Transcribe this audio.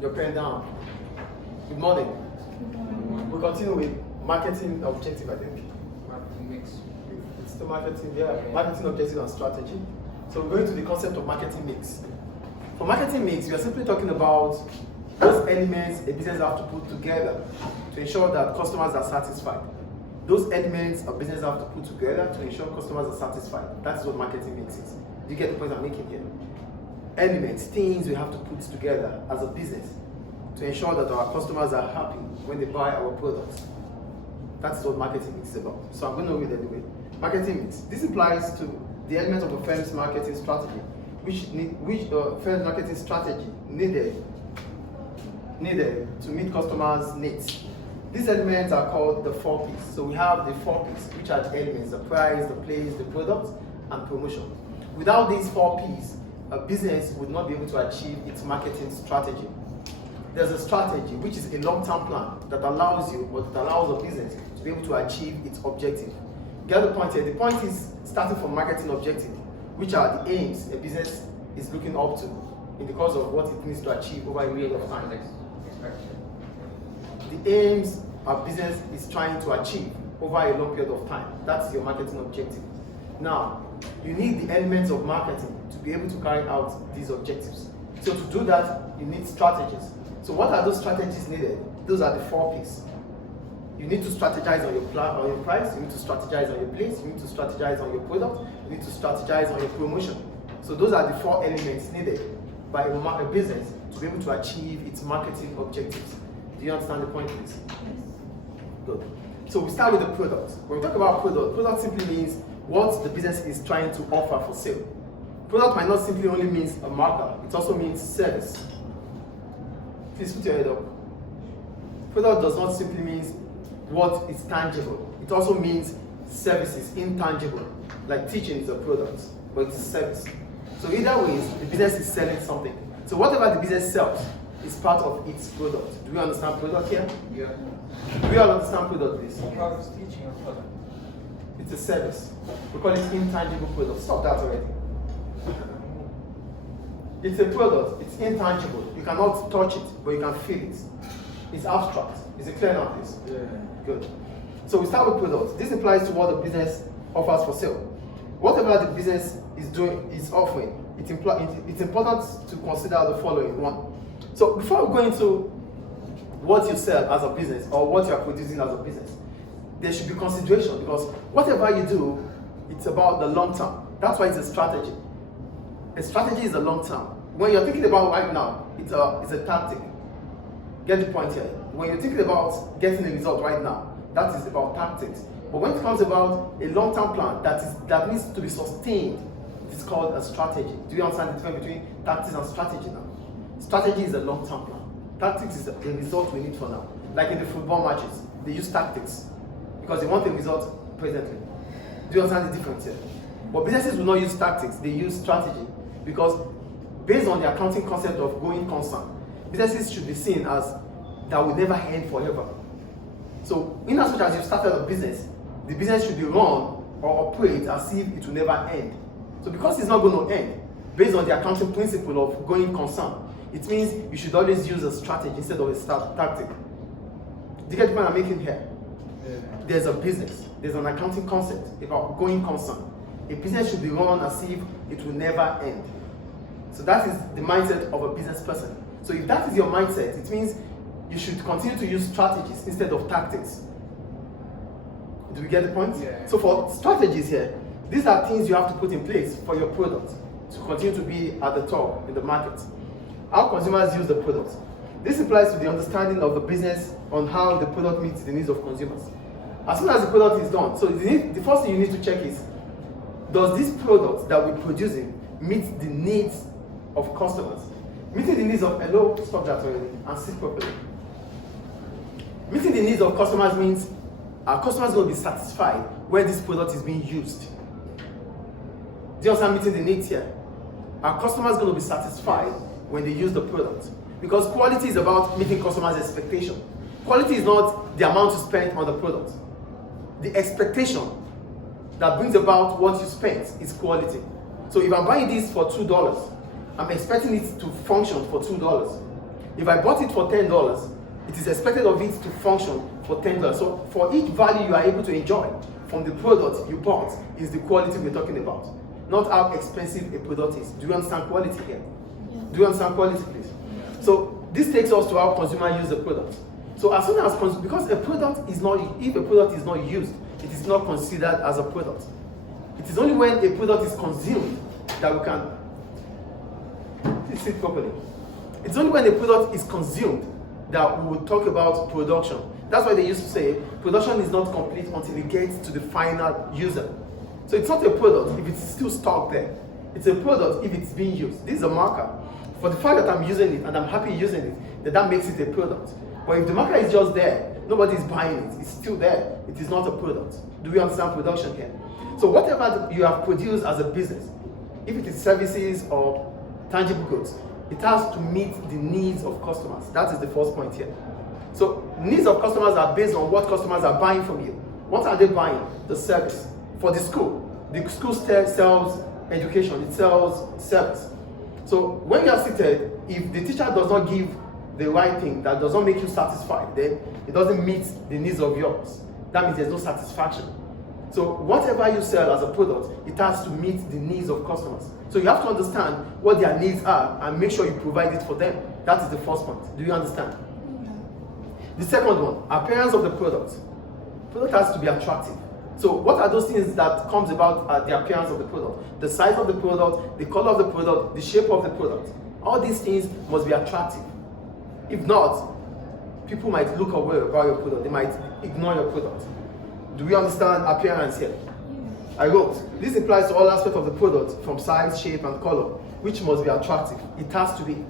Your pen down. Good morning. We continue with marketing objective, I think. Marketing mix. It's the marketing, marketing objective and strategy. So we're going to the concept of marketing mix. For marketing mix, we are simply talking about those elements a business have to put together to ensure that customers are satisfied. Those elements a business have to put together to ensure customers are satisfied. That's what marketing mix is. Do you get the point I'm making here? Elements, things we have to put together as a business to ensure that our customers are happy when they buy our products. That's what marketing mix is about. So I'm going to read it anyway. Marketing mix. This applies to the element of a firm's marketing strategy, which firm's marketing strategy needed to meet customers' needs. These elements are called the 4 Ps. So we have the 4 Ps, which are the elements: the price, the place, the product, and promotion. Without these 4 Ps, a business would not be able to achieve its marketing strategy. There's a strategy, which is a long-term plan that allows you, or that allows a business to be able to achieve its objective. Get the point here? The point is starting from marketing objective, which are the aims a business is looking up to in the course of what it needs to achieve over a period of time. The aims a business is trying to achieve over a long period of time. That's your marketing objective. Now, you need the elements of marketing to be able to carry out these objectives. So to do that, you need strategies. So what are those strategies needed? Those are the 4 Ps. You need to strategize on your plan, on your price. You need to strategize on your place. You need to strategize on your product. You need to strategize on your promotion. So those are the 4 elements needed by a business to be able to achieve its marketing objectives. Do you understand the point, please? Yes. Good. So we start with the product. When we talk about product simply means what the business is trying to offer for sale. Product might not simply only means a marker. It also means service. Please put your head up. Product does not simply mean what is tangible. It also means services, intangible. Like teaching is a product, but it's a service. So either way, the business is selling something. So whatever the business sells is part of its product. Do we understand product here? Yeah. Do we all understand product, please? Product is teaching or product. It's a service. We call it intangible product. Stop that already. It's a product. It's intangible. You cannot touch it, but you can feel it. It's abstract. Is it clear now, please? Yeah. Good. So we start with products. This applies to what the business offers for sale. Whatever the business is offering, it's important to consider the following. 1. So before we go into what you sell as a business or what you are producing as a business, there should be consideration, because whatever you do, it's about the long term. That's why it's a strategy. A strategy is a long term. When you're thinking about right now, it's a tactic. Get the point here. When you're thinking about getting a result right now, that is about tactics. But when it comes about a long-term plan that needs to be sustained, it's called a strategy. Do you understand the difference between tactics and strategy now? Strategy is a long-term plan. Tactics is the result we need for now. Like in the football matches, they use tactics because they want a result presently. Do you understand the difference here? But businesses will not use tactics, they use strategy, because based on the accounting concept of going concern, businesses should be seen as that will never end forever. So in as much as you've started a business, the business should be run or operate as if it will never end. So because it's not going to end, based on the accounting principle of going concern, it means you should always use a strategy instead of a tactic. Do you get the point I'm making here? Yeah. There's a business, there's an accounting concept about going concern. A business should be run as if it will never end. So that is the mindset of a business person. So if that is your mindset, it means you should continue to use strategies instead of tactics. Do we get the point? Yeah. So for strategies here, these are things you have to put in place for your product to continue to be at the top in the market. How consumers use the product. This applies to the understanding of the business on how the product meets the needs of consumers. As soon as the product is done, so the first thing you need to check is, does this product that we're producing meet the needs of customers? Meeting the needs of, hello, stop that already, and sit properly. Meeting the needs of customers means our customers are going to be satisfied where this product is being used. Do you understand meeting the needs here? Our customers are going to be satisfied when they use the product. Because quality is about meeting customers' expectation. Quality is not the amount you spend on the product. The expectation that brings about what you spent is quality. So if I'm buying this for $2, I'm expecting it to function for $2. If I bought it for $10, it is expected of it to function for $10. So for each value you are able to enjoy from the product you bought is the quality we're talking about, not how expensive a product is. Do you understand quality here? Yeah. Do you understand quality, please? So this takes us to how consumer use the product. So as soon as because a product is not, if a product is not used, it is not considered as a product. It is only when a product is consumed that we can sit properly. It's only when a product is consumed that we will talk about production. That's why they used to say production is not complete until it gets to the final user. So it's not a product if it's still stored there. It's a product if it's being used. This is a marker. For the fact that I'm using it and I'm happy using it, that makes it a product. But if the marker is just there, nobody is buying it, it's still there, it is not a product. Do we understand production here? So whatever you have produced as a business, if it is services or tangible goods, it has to meet the needs of customers. That is the first point here. So needs of customers are based on what customers are buying from you. What are they buying? The service. For the school sells education, it sells service. So when you are seated, if the teacher does not give the right thing, that does not make you satisfied, then it doesn't meet the needs of yours. That means there's no satisfaction. So whatever you sell as a product, it has to meet the needs of customers. So you have to understand what their needs are and make sure you provide it for them. That is the first point. Do you understand? The second one, appearance of the product. Product has to be attractive. So what are those things that comes about the appearance of the product? The size of the product, the color of the product, the shape of the product. All these things must be attractive. If not, people might look away about your product. They might ignore your product. Do we understand appearance here? I wrote, this applies to all aspects of the product from size, shape, and color, which must be attractive. It has to be.